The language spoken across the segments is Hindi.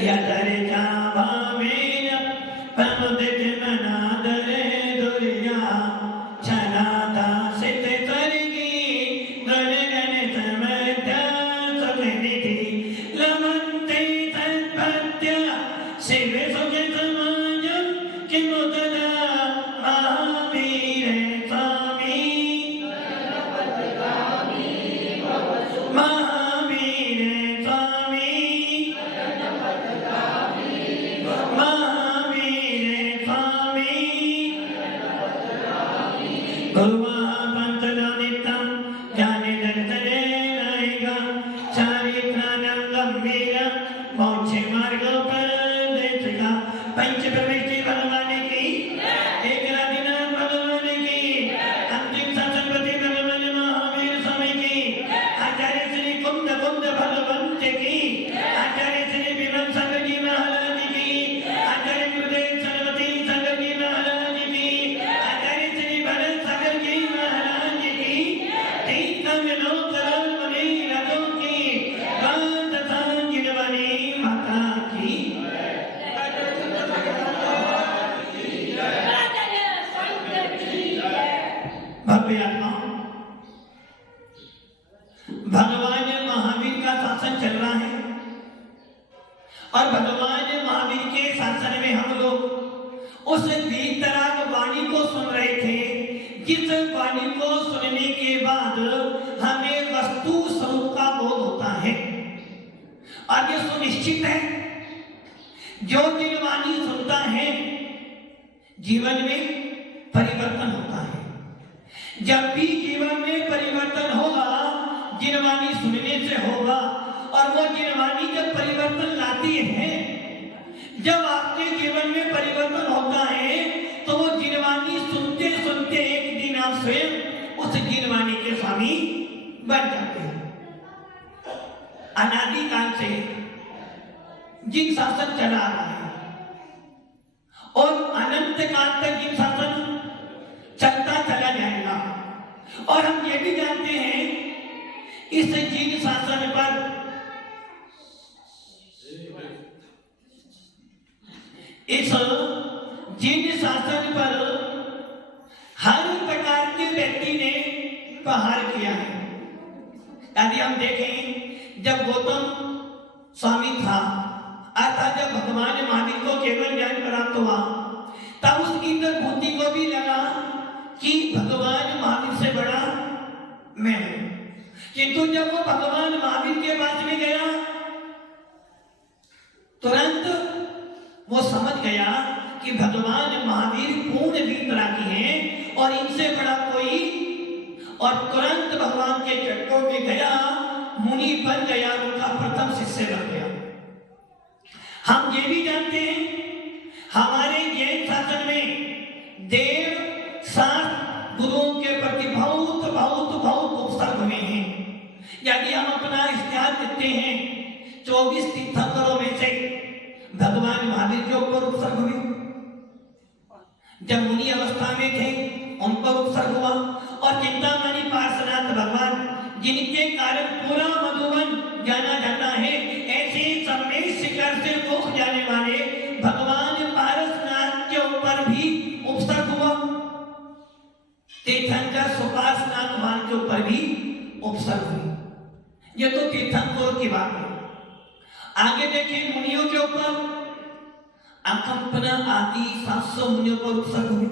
यदर जाभावेन प्रमुदित मनादरे दुर्या छनाता सित करगी गण गण समध्या सुखनिधि लमन्ते तत्पत्य शिव सुख समाजं किमुतदा महावीर स्वामी महावीर स्वामी महावीर स्वामी गुरुमहापंचदनितं ज्ञाने दर्शने नैकं चारित्राणं गंभीरं मोक्षे मार्गोपदेशिका पंच प्रविष्टि भगवान की एक राधिनाथ भगवान की अंतिम सत्संगति भगवान महावीर स्वामी की आचार्य श्री कुंद कुंद भगवंत की आचार्य श्री विमल सागर जी महाराज की आचार्य गुरुदेव सरस्वती सागर जी महाराज की आचार्य श्री भरत सागर जी महाराज की तीन कमलों करल बने रथों की कांत सांगिन बनी माता की भव्य आत्मा भगवान महावीर का शासन चल रहा है और भगवान महावीर के शासन में हम लोग उस वीतराग वाणी को सुन रहे थे जिस वाणी को सुनने के बाद हमें वस्तु स्वरूप का बोध होता है और ये सुनिश्चित है जो जिन वाणी सुनता है जीवन में परिवर्तन होता है। जब भी जीवन में परिवर्तन होगा जिनवाणी सुनने से होगा और वो जिनवाणी जब परिवर्तन लाती है जब आपके जीवन में परिवर्तन होता है तो वो जिनवाणी सुनते सुनते एक दिन आप स्वयं उस जिनवाणी के स्वामी बन जाते हैं। अनादिकाल से जिन शासन चला रहा है और अनंत काल तक जिन शासन चलता चला जाएगा और हम ये भी जानते हैं इस जिन शासन पर हर प्रकार के व्यक्ति ने प्रहार किया है। यदि हम देखें जब गौतम स्वामी था अर्थात जब भगवान महावीर को केवल ज्ञान प्राप्त हुआ तब उस इंद्र भूति को भी लगा कि भगवान महावीर से बड़ा मैं हूं, किंतु जब वो भगवान महावीर के पास में गया तुरंत वो समझ गया कि भगवान महावीर पूर्ण वीतरागी हैं और इनसे बड़ा कोई, और तुरंत भगवान के चरणों में गया, मुनि बन गया, उनका प्रथम शिष्य बन गया। हम ये भी जानते हैं हमारे जैन शासन में देव शास्त्र गुरुओं के प्रति बहुत बहुत बहुत उपसर्ग हुए हैं। यदि हम अपना इतिहास देखते हैं 24 तीर्थंकरों में से भगवान महावीर के ऊपर उपसर्ग हुए, जब मुनि अवस्था में थे उन पर उपसर्ग हुआ, और चिंतामणि पार्श्वनाथ भगवान जिनके कारण पूरा मधुबन जाना जाता है, ऐसे सम्मेद शिखर से मुख जाने वाले भगवान पार्श्वनाथ के ऊपर भी उपसर्ग हुआ। तीर्थंकर सुपार्श्वनाथ भगवान के ऊपर भी उपसर्ग हुई। ये तो तीर्थंकरों की बात है। आगे देखें मुनियों के ऊपर अकंपना आदि 700 मुनियों पर उपसर्ग हुए,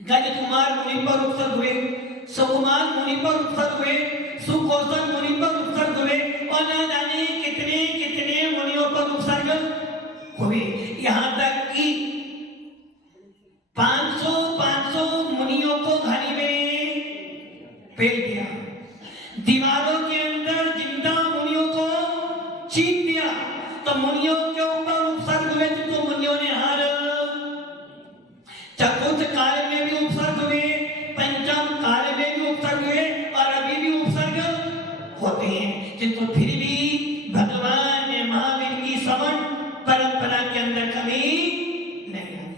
गज कुमार मुनि पर उपसर्ग हुए, सुकुमार मुनि पर उपसर्ग हुए, सुकोसर मुनि पर उपसर्ग हुए, और न जाने कितने कितने मुनियों पर उपसर्ग हुए। यहाँ तक कि 500 मुनियों को घड़ी में पेल दिया, दीवारों के अंदर जिंदा मुनियों को छीन दिया। तो मुनियों के ऊपर उपसर्ग हुए, तो मुनियों ने हर चतुर्थ काल में भी उपसर्ग हुए, पंचम काल में भी उपसर्ग हुए, और अभी भी उपसर्ग होते हैं, किंतु फिर भी भगवान महावीर की श्रवण परंपरा के अंदर कमी नहीं आई।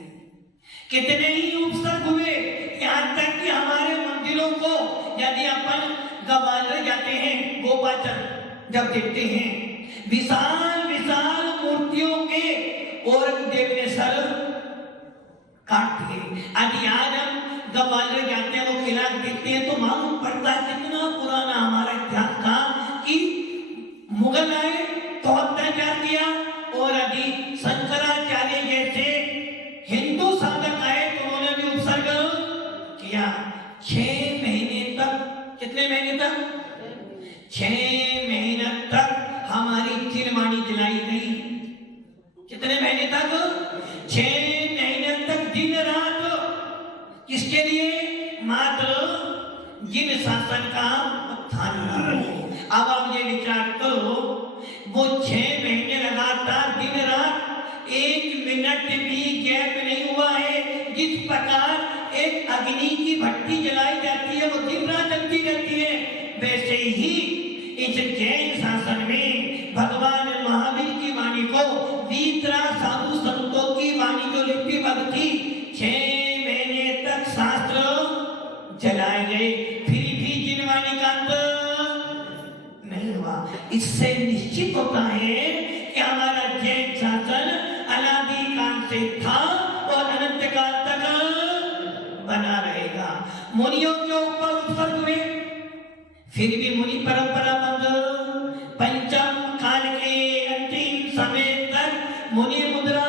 कितने ही उपसर्ग हुए, यहाँ तक कि हमारे मंदिरों को यदि अपन ग्वालियर जाते हैं, गोपाचल जब देखते हैं विशाल विशाल मूर्तियों के औरंगजेब ने सर काट दिए। यदि आज हम ग्वालियर जाते हैं, वो किला देखते हैं, तो मालूम पड़ता है कितना पुराना हमारा इतिहास था कि मुगल आए तो अत्याचार किया, और यदि शंकराचार्य जैसे हिंदू साधक आए तो उन्होंने भी उपसर्ग किया। 6 महीने तक, कितने महीने तक? 6 महीने तक हमारी चिरवाणी जलाई गई। कितने महीने तक? 6 महीने तक दिन रात। किसके लिए? मात्र जिन शासन का उत्थान हो। अब आप ये विचार करो, वो 6 महीने लगातार दिन रात 1 मिनट भी गैप नहीं हुआ है। जिस प्रकार एक अग्नि की भट्टी जलाई जाती है, वो दिन रात जलती रहती है, वैसे ही इस जैन शासन में भगवान महावीर की वाणी को, वीतराग साधु संतों की वाणी जो लिपिबद्ध थी, 6 महीने तक शास्त्र जलाए गए, फिर भी जिनवाणी का अंत नहीं हुआ। इससे निश्चित होता है कि हमारा जैन शासन अनादि काल से था और अनंत काल तक बना रहेगा। मुनियों के ऊपर उत्सर्ग हुए, फिर भी मुनि परंपरा बंद। पंचम काल के अंतिम समय तक मुनि मुद्रा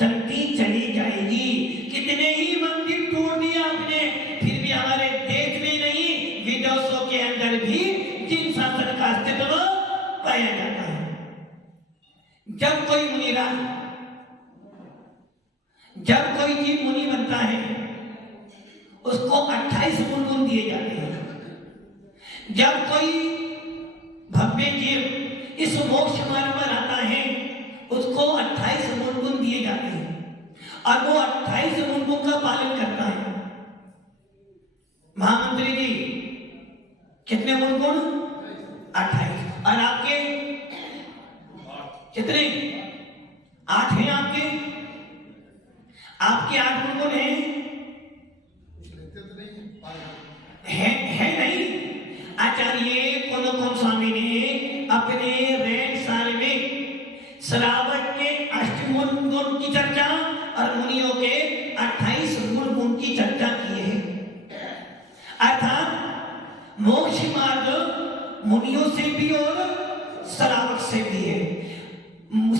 चलती चली जाएगी। कितने ही मंदिर तोड़ दिए आपने, फिर भी हमारे देश में नहीं, विदेशों के अंदर भी जिन शासन का अस्तित्व पाया जाता है। जब कोई मुनिराज, जब कोई जीव मुनि बनता है, उसको 28 गुण दिए जाते हैं। जब कोई भव्य जीव इस मोक्ष मार्ग पर आता है, उसको 28 गुण दिए जाते हैं, और वो 28 गुण का पालन करता है। महामंत्री जी, कितने गुण? 28। और आपके कितने? 8 हैं आपके। आपके 8 गुण है नहीं। आचार्य कौन स्वामी ने अपने रेण सार में श्रावक के 8 गुण की चर्चा और मुनियों के 28 गुण की चर्चा की है। अर्थात मोक्ष मार्ग मुनियों से भी और श्रावक से भी है।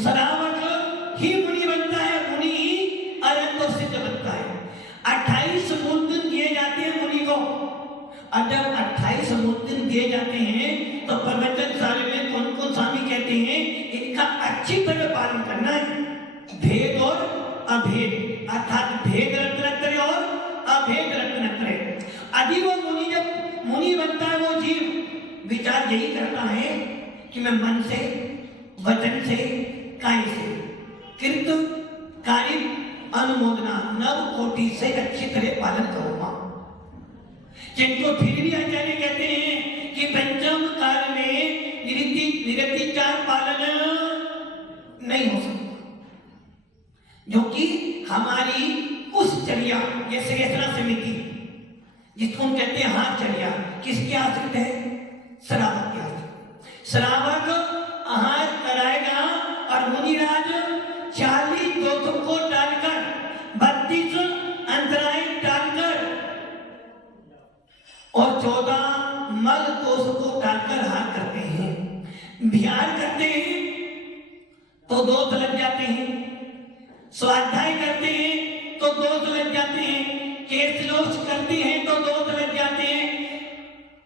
श्रावक ही मुनि बनता है, मुनि ही अनंत सिद्ध बनता है। 28 गुण दिए जाते हैं मुनि को, और जब 28 गुण दिए जाते हैं तो प्रवचन सारे में कौन स्वामी कहते हैं, इनका अच्छी तरह पालन करना है। भेद और अभेद, अर्थात भेद रत्नत्रय और अभेद रत्नत्रय। यदि वो मुनि, जब मुनि बनता है, वो जीव विचार यही करता है कि मैं मन से, वचन से, काय से, कृत कार्य अनुमोदना नव कोटि से अच्छी तरह पालन करूंगा। जिनको फिर भी आचार्य कहते हैं कि पंचम काल में निरतिचार पालन नहीं हो सकता, जो कि हमारी उस चर्या, जैसे ऐसा समिति जिसको हम कहते हैं हाथ चर्या, किसके आश्रित है? श्रावक के आश्रित। श्रावक आहार कराएगा और मुनिराज 40 दोषों को डालकर, 32 अंतराय डालकर और 14 मल दोष को डालकर हार करते हैं। बिहार करते हैं तो दोष लग जाते हैं, स्वाध्याय करते हैं तो दोष लग जाते हैं, केशलोच करते हैं तो दोष लग जाते हैं,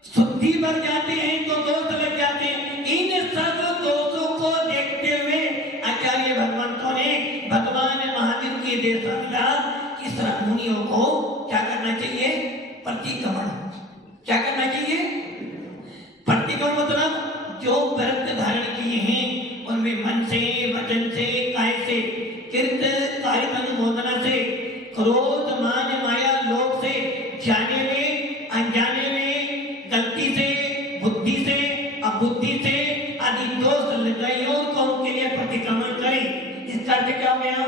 शुद्धि बढ़ जाते हैं तो दोष लग जाते हैं। इन सब दोषों को देखते हुए आचार्य भगवंतों ने भगवान महावीर के देशा मिला कि मुनियों को क्या करना चाहिए? प्रतिक्रमण। क्या करना चाहिए? प्रतिक्रमण मतलब जो व्रत धारण किए हैं उनमें मन से, वचन से, काय से, कृत कार्य अनुमोदना से, क्रोध मान माया लोभ से, जाने में अनजाने में, गलती से, बुद्धि से, अबुद्धि से आदि दोष लग गए हो तो उनके लिए प्रतिक्रमण करें। इसका अर्थ क्या हो गया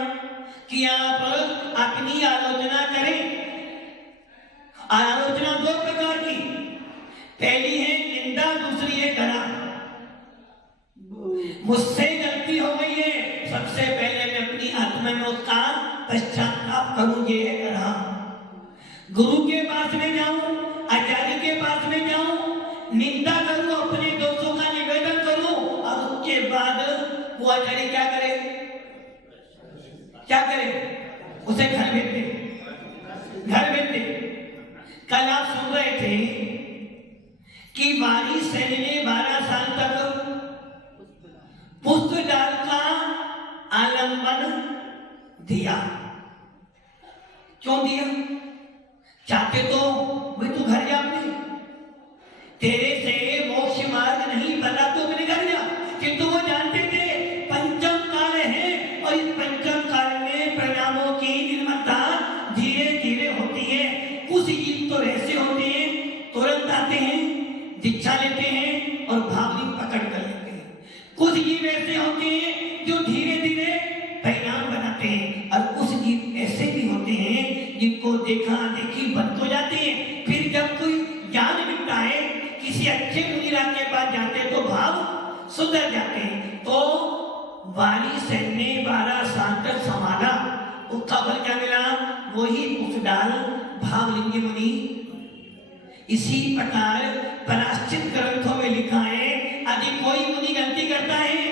कि आप अपनी आलोचना करें। आलोचना 2 प्रकार की, पहली है निंदा, दूसरी है गला। मुझसे गलती हो गई है, सबसे पहले मैं अपनी आत्मा में उसका पश्चाताप करूं, ये है करा। गुरु के पास में जाऊं, आचार्य के पास में जाऊं, निंदा करूं, अपने दोषों का निवेदन करूं, और उसके बाद वो आचार्य क्या करे? क्या करे? उसे घर भेज दे, घर भेज दे। कल आप सुन रहे थे कि वारी सैनी ने 12 साल तक पुष्पडाल का आलम्बन दिया। क्यों दिया? चाहते तो भाई तू घर जा, अपने तेरे से मोक्ष मार्ग नहीं बना तो अपने घर जा, किंतु वो जानते थे पंचम काल है, और इस पंचम काल में परिणामों की निर्मलता धीरे धीरे होती है। कुछ जीव तो ऐसे होते हैं, तुरंत आते हैं, दीक्षा लेते हैं और भावनी पकड़ कर लेते हैं। कुछ जीव ऐसे होते हैं जो धीरे धीरे परिणाम बनाते हैं, और कुछ जीव ऐसे भी होते हैं जिनको देखा देखी बंद हो जाते हैं। फिर जब कोई ज्ञान मिलता है, किसी अच्छे मुनिराज के पास जाते तो भाव सुधर जाते हैं। तो वाली सेन ने 12 साल तक संभाला, उसका फल क्या मिला? वही पुष्पडाल भावलिंगी मुनि। इसी प्रकार प्रायश्चित ग्रंथों में लिखा है, यदि कोई मुनि गलती करता है,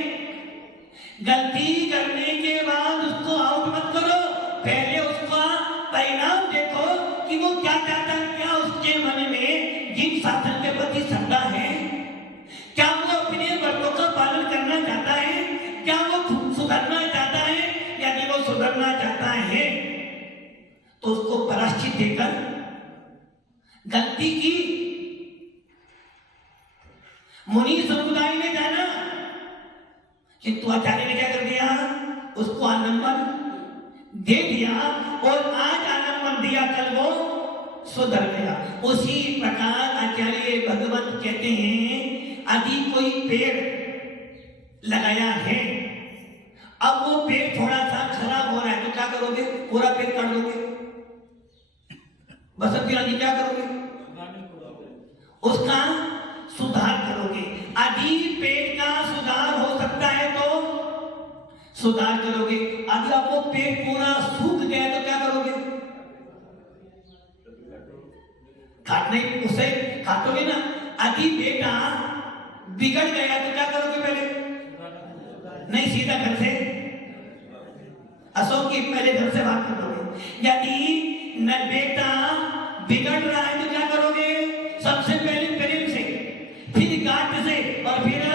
गलती करने के बाद उसको आउट मत करो, पहले उसका परिणाम देखो कि वो क्या चाहता है, क्या उसके मन में जिन शासन के प्रति श्रद्धा है, क्या वो अपने वर्तों का पालन करना चाहता है, क्या वो सुधरना चाहता है। यदि वो सुधरना चाहता है तो उसको प्रायश्चित देकर गलती की। मुनि समुदाय ने जाना, किंतु आचार्य ने क्या कर दिया? उसको आलम्बन दे दिया, और आज आलम्बन दिया, कल वो सुधर गया। उसी प्रकार आचार्य भगवत कहते हैं, यदि कोई पेड़ लगाया है, अब वो पेड़ थोड़ा सा खराब हो रहा है, तो क्या करोगे? पूरा पेड़ काट दोगे? बसंती रानी क्या करोगे? उसका सुधार करोगे। यदि पेड़ का सुधार हो सकता है तो सुधार करोगे। यदि आपको पेड़ पूरा सूख गया तो क्या करोगे? काटने उसे काटोगे ना। यदि बेटा बिगड़ गया तो क्या करोगे? पहले नहीं, सीधा घर से अशोक की पहले घर से बात कर दोगे। यदि न बेटा बिगड़ रहा है तो क्या करोगे? सबसे पहले प्रेम से, फिर गांठ से, और फिर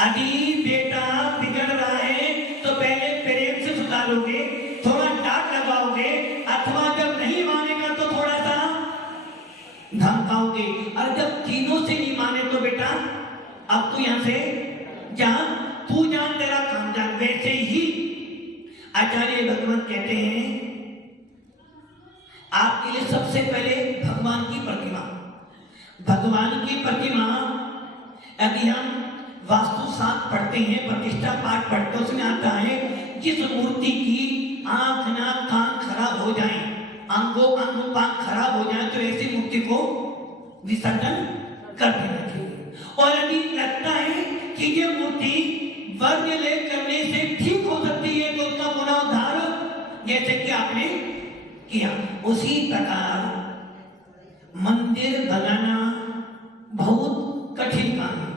यदि बेटा बिगड़ रहा है तो पहले प्रेम से सुधारोगे, थोड़ा डांट लगाओगे, अथवा जब नहीं मानेगा तो थोड़ा सा धमकाओगे, और जब तीनों से नहीं माने तो बेटा अब तू यहां से जा, तू जान, तेरा काम जान। वैसे ही आचार्य भगवत कहते हैं, आपके लिए सबसे पहले भगवान की प्रतिमा, भगवान की प्रतिमा यदि हम वास्तुशास्त्र पढ़ते हैं, प्रतिष्ठा पाठ पढ़ते हैं, उसमें आता है जिस मूर्ति की आंख नाक कान खराब हो जाए, अंगों अंग पांग खराब हो जाए, तो ऐसी मूर्ति को विसर्जन कर देना चाहिए। और यदि लगता है कि ये मूर्ति वर्ग ले करने से ठीक हो सकती है तो उसका पुनरुद्धार जैसे कि आपने किया, उसी प्रकार मंदिर बनाना बहुत कठिन काम है।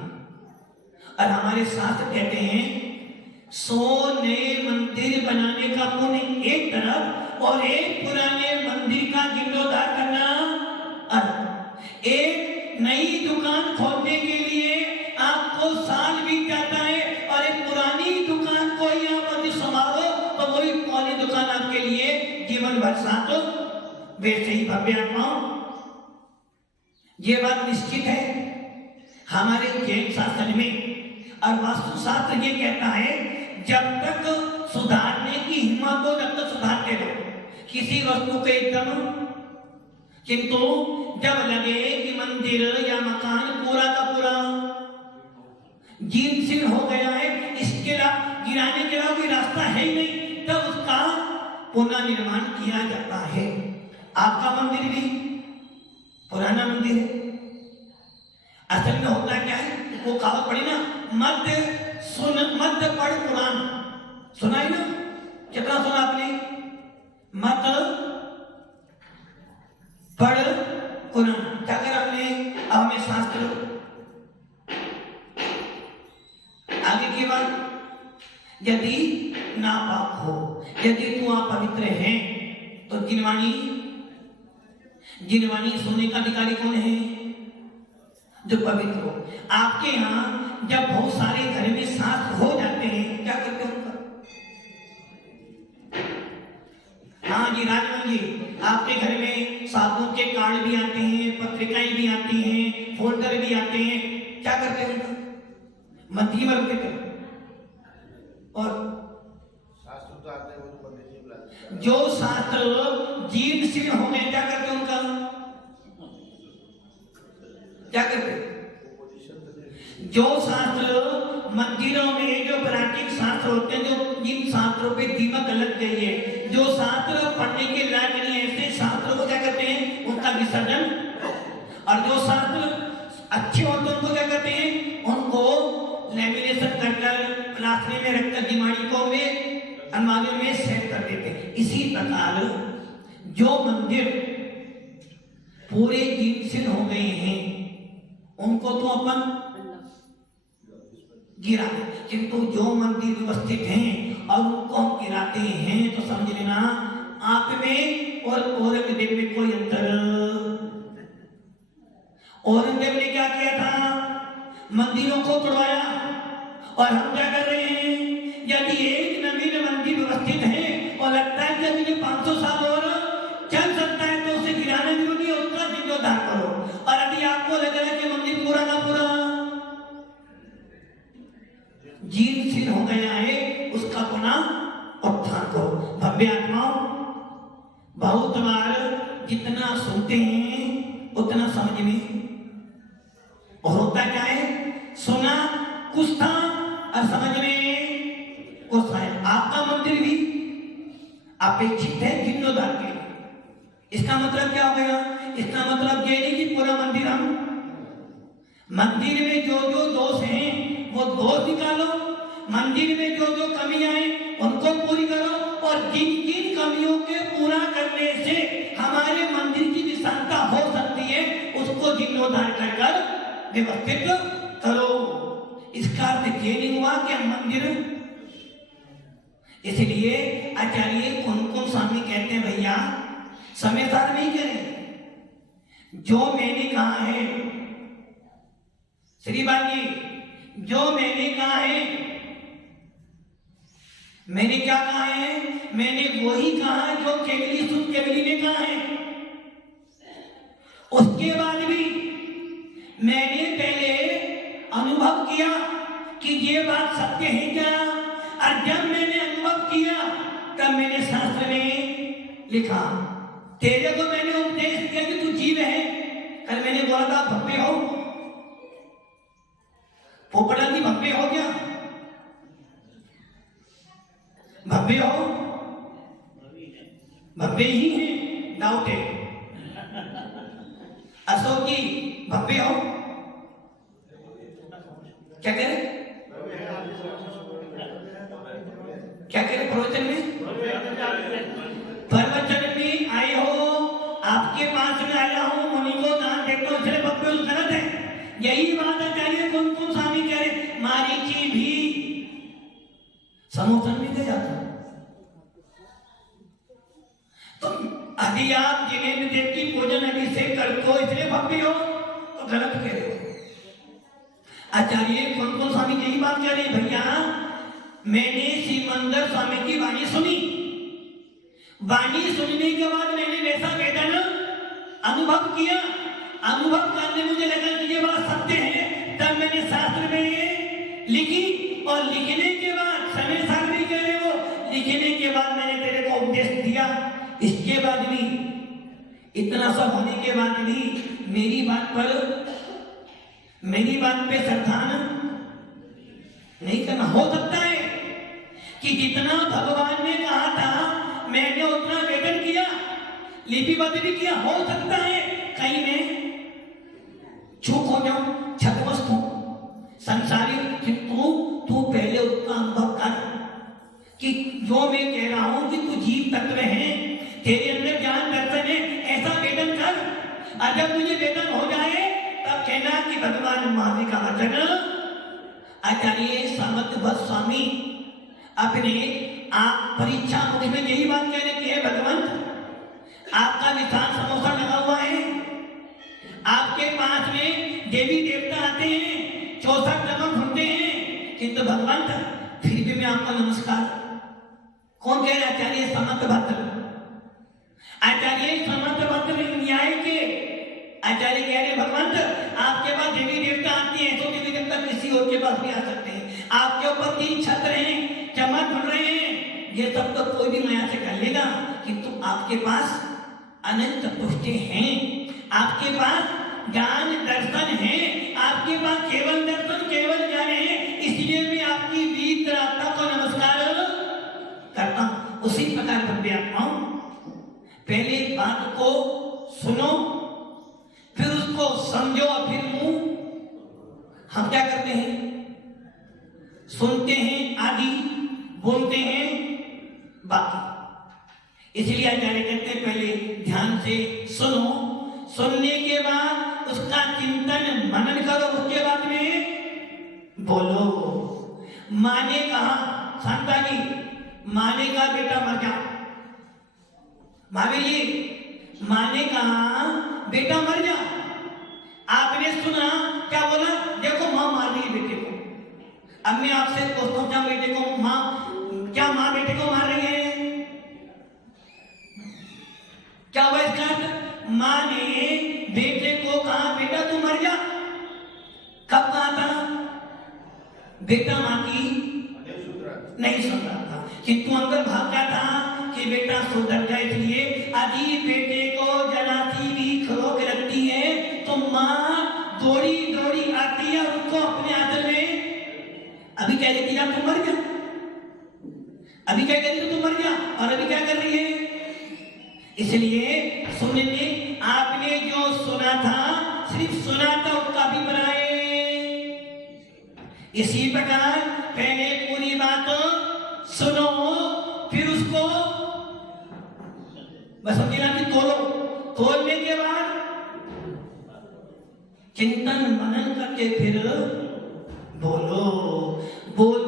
और हमारे शास्त्र कहते हैं 100 नए मंदिर बनाने का पुण्य एक तरफ, और एक पुराने मंदिर का जीर्णोद्धार करना अलग। एक नई दुकान खोलने के लिए आपको साल बीत जाता है, और एक पुरानी दुकान को ही आप यदि संभालो तो वही पुरानी दुकान आपके लिए जीवन भर साथ हो। वैसे ही भव्य आत्माओं, ये बात निश्चित है हमारे जैन शास्त्र में, और वास्तुशास्त्र ये कहता है जब तक सुधारने की हिम्मत हो तब तक सुधारते रहो किसी वस्तु को एकदम, किंतु जब लगे कि मंदिर या मकान पूरा का पूरा जीर्ण शीर्ण हो गया है, इसके गिराने के लिए कोई रास्ता है ही नहीं, तब उसका पुनर्निर्माण किया जाता है। आपका मंदिर भी पुराना मंदिर है। असल में होता क्या है, वो कहावत पढ़ी ना, मत सुन मत पढ़ कुरान, सुना है ना, कितना सुना आपने, मत पढ़ कुरान। क्या कर आपने, अब हमें शास्त्र आगे की बात, यदि नापाक हो, यदि तू अपवित्र है तो जिनवानी सोने का अधिकारी कौन है, जो पवित्र हो। आपके यहाँ जब बहुत सारे घर में शास्त्र हो जाते हैं, क्या करते हो उनका? हाँ जी राजमन जी, आपके घर में शास्त्रों के कार्ड भी आते हैं, पत्रिकाएं भी आती हैं, फोल्डर भी आते हैं, क्या करते हैं उनका? मंत्री में रखते थे। और शास्त्र तो आते हैं, जो शास्त्र जीर्ण शीर्ण हो गए, क्या करते हैं उनका, क्या करते? जो शास्त्र मंदिरों में जो प्राचीन शास्त्र होते हैं, जो जिन शास्त्रों पे दीमक लग गई है, जो शास्त्र पढ़ने के लायक नहीं है, ऐसे शास्त्रों को क्या करते हैं, उनका विसर्जन। और जो शास्त्र अच्छे होते हैं उनको क्या करते हैं, उनको लेमिनेशन कर प्लास्टिक में रखकर दिमागी में अलमारी में सेट कर देते हैं। इसी प्रकार जो मंदिर पूरे जीर्ण हो गए हैं उनको तो अपन गिरा, किंतु जो मंदिर व्यवस्थित हैं और उनको हम गिराते हैं तो समझ लेना आप में और औरंगजेब में कोई अंतर। औरंगजेब ने क्या किया था, मंदिरों को तोड़वाया, और हम क्या कर रहे हैं, यदि एक नवीन मंदिर व्यवस्थित है और लगता है कि ये 500 साल और चल सकता है तो उसे गिराना जरूरी है, उसका जीर्णोद्धार करो। और यदि आपको लग रहा है कि मंदिर पूरा का पूरा जीर्ण शीर्ण हो गया है, उसका पुनः उत्थान करो। भव्य आत्माओं, बहुत बार जितना सुनते हैं उतना समझ में, और होता क्या है, सुना कुछ था और समझ में कुछ है। आपका मंदिर भी अपेक्षित है जीर्णोद्धार के लिए। इसका मतलब क्या हो गया, इसका मतलब ये नहीं कि पूरा मंदिर, हम मंदिर में जो जो दोष हैं वो दोष निकालो, मंदिर में जो जो कमियां हैं उनको पूरी करो, और जिन जिन कमियों के पूरा करने से हमारे मंदिर की विशालता हो सकती है उसको जीर्णोद्धार कर व्यवस्थित करो। इसका अर्थ ये नहीं हुआ कि हम मंदिर, इसलिए आचार्य कुमकुम स्वामी कहते हैं भैया समय सार नहीं करें, जो मैंने कहा है श्रीमान जी, जो मैंने कहा है, मैंने क्या कहा है, मैंने वही कहा जो केवली सुन केवली ने कहा है। उसके बाद भी मैंने पहले अनुभव किया कि ये बात सत्य है क्या, और जब मैंने अनुभव किया तब मैंने शास्त्र में लिखा। तेरे को मैंने उपदेश दिया कि तू जीव है, कल मैंने बोला था भव्य हो, पोपड़ा की भव्य हो गया, भव्य हो, भव्य ही है डाउटे। अशोक जी भव्य हो, क्या कह रहे, क्या कह रहे, प्रवचन में आए हो, आपके पास में आया हूं, मुनि को दान देता हूं, इसलिए भव्य गलत है। यही बात आचार्य कुमकुम स्वामी कह रहे, मारीची भी समोसन भी दे जाता। तो यदि आप जिनेन्द्र देव की पूजन अभी से करते हो इसलिए भव्य हो तो गलत कह रहे हो। आचार्य कुमकुम स्वामी यही बात कह रहे, भैया मैंने सिमंदर स्वामी की वाणी सुनी, वाणी सुनने के बाद मैंने वैसा वेदना अनुभव किया, अनुभव करने मुझे लगा कि ये बात सत्य है, तब मैंने शास्त्र में लिखी, और लिखने के बाद समय साल भी कह रहे हो, लिखने के बाद मैंने तेरे को उपदेश दिया। इसके बाद भी, इतना सब होने के बाद भी मेरी बात पे श्रद्धा नहीं करना। हो सकता है कि जितना भगवान ने कहा था मैंने उतना वेदन किया, लिपिबद्ध भी किया, हो सकता है कहीं में जो मैं कह रहा हूं कि तू जीव तत्व है, तेरे अंदर ज्ञान दर्शन है, ऐसा वेदन कर। और जब तुझे वेदन हो जाए तब कहना कि भगवान महावीर का वचन आचार्य समर्थ गोस्वामी अपने आप परीक्षा मुख में यही बात कहने की है, भगवंत आपका विशाल समोसा लगा हुआ है, आपके पास में देवी देवता आते हैं, 64 जन्म ढूंढते हैं, किंतु भगवंत फिर भी मैं आपका नमस्कार। कौन कह रहे? आचार्य समर्थ भद्र, आचार्य समर्थ भद्र न्याय के आचार्य कह रहे भगवंत आपके पास देवी देवता आती है, तो देवी देवता किसी और के पास भी आ सकते हैं, आपके ऊपर 3 छत्र हैं, चमक ढूंढ रहे हैं, ये सब तो कोई भी माया से कर लेगा, किंतु आपके पास अनंत पुष्टि हैं, आपके पास ज्ञान दर्शन है, आपके पास केवल दर्शन केवल ज्ञान है, इसलिए मैं आपकी वीर आत्मा को नमस्कार करता हूं। उसी प्रकार बंदे आत्माओं, पहले बात को सुनो, फिर उसको समझो, फिर मुंह। हम क्या करते हैं? सुनते हैं आदि, बोलते हैं बाकी। इसलिए आचार्य कहते हैं पहले ध्यान से सुनो, सुनने के बाद उसका चिंतन मनन करो, उसके बाद में बोलो। माँ ने कहा, शांता जी माँ ने कहा बेटा मर जा, भाभी जी माँ ने कहा बेटा मर जा, आपने सुना क्या बोला? देखो माँ मार रही है बेटे को। अब मैं आपसे पूछता हूं, क्या बेटे को माँ, क्या माँ बेटे को मार रही है? क्या हुआ इसका अर्थ? माँ ने बेटे को कहा बेटा तू मर जा। कब कहा था? बेटा माँ की नहीं सुन रहा था, किंतु अंदर भाग गया था कि बेटा सुधर जाए। इसलिए यदि बेटे को जरा सी भी खरोच लगती है तो माँ दौड़ी दौड़ी आती है, उसको अपने आंचल में अभी कह रही थी तू मर जा, अभी क्या कह रही थी तू मर जा, और अभी क्या कर रही है? इसलिए सुनने, आपने जो सुना था सिर्फ सुना था, उसका अभिप्राय। इसी प्रकार पहले पूरी बात सुनो, फिर उसको बस समझना कि तोलो, तोलने के बाद चिंतन मनन करके फिर बोलो। बोल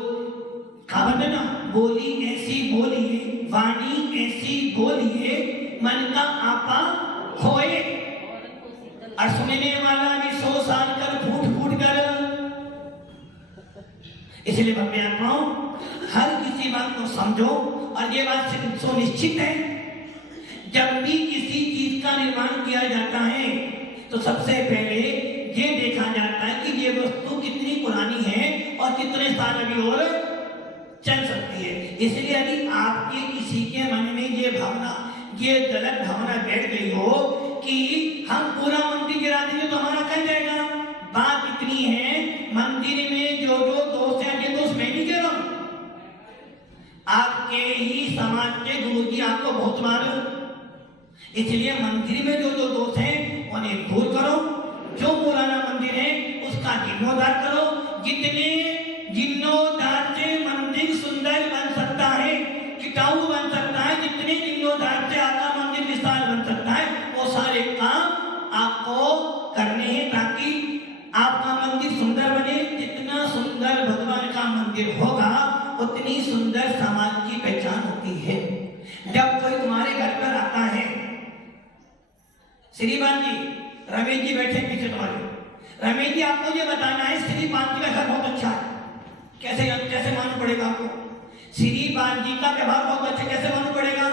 कहा बंदे ना, बोली ऐसी बोलिए, वाणी ऐसी बोलिए, मन का आपा खोए, और सुनने वाला भी 100 साल कर फूट फूट कर। इसलिए भक्ति आत्माओं, हर किसी बात को समझो, और ये बात सुनिश्चित है जब भी किसी चीज का निर्माण किया जाता है तो सबसे पहले ये देखा जाता है कि ये वस्तु कितनी पुरानी है और कितने साल अभी और चल सकती है। इसलिए यदि आपके किसी के मन में ये भावना, ये गलत भावना बैठ गई हो कि हम पूरा मंदिर गिरा देंगे तो हमारा कह जाएगा, बात इतनी है मंदिर में जो जो दोष है, ये दोष मैं नहीं कह रहा हूं, आपके ही समाज के गुरुजी आपको बहुत मारो। इसलिए मंदिर में जो जो दोष है उन्हें दूर करो, जो पुराना मंदिर है उसका जीर्णोद्धार करो। जितने जीर्णोद्धार से मंदिर सुंदर बन सकता है, टिकाऊ बन सकता है, जितने जीर्णोद्धार से आपका मंदिर विशाल बन सकता है, वो सारे काम आपको करने हैं ताकि आपका मंदिर सुंदर बने। जितना सुंदर भगवान का मंदिर होगा उतनी सुंदर समाज की पहचान होती है। जब कोई तुम्हारे घर पर आता है, श्रीमान जी, रमेश जी बैठे पीछे तुम्हारे, रमेश जी आपको ये बताना है श्रीमान जी का घर बहुत अच्छा है, कैसे कैसे मालूम पड़ेगा आपको? श्रीमान जी का व्यवहार बहुत अच्छा, कैसे मालूम पड़ेगा?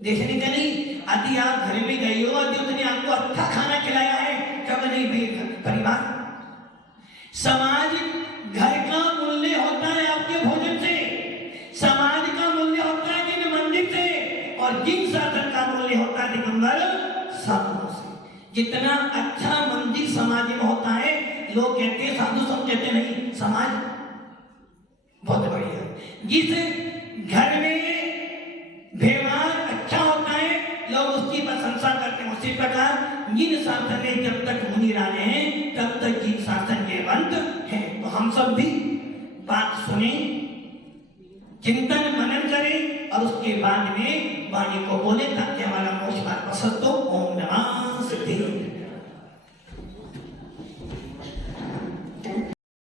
देखने का नहीं, यदि आप घर में गए हो, यदि उसने आपको अच्छा खाना खिलाया है, कब नहीं भाई परिवार, समाज, घर का मूल्य होता है आपके भोजन से, समाज का मूल्य होता है जिन मंदिर से, और जिन साधन का मूल्य होता है दिगंबर साधुओं से। जितना अच्छा मंदिर समाज में होता है, लोग कहते हैं साधु, सब कहते नहीं, समाज बहुत बढ़िया है। जिस घर में व्यवहार अच्छा होता है लोग उसकी प्रशंसा करते हैं। उसी प्रकार जिन शासन में जब तक मुनि राजे हैं तब तक जिन शासन जीवंत है। तो हम सब भी बात सुने, चिंतन मनन करें और उसके बाद में वाणी को बोले ताकि हमारा मोक्ष मार्ग प्रशस्त हो। ओम नमः सिद्धि।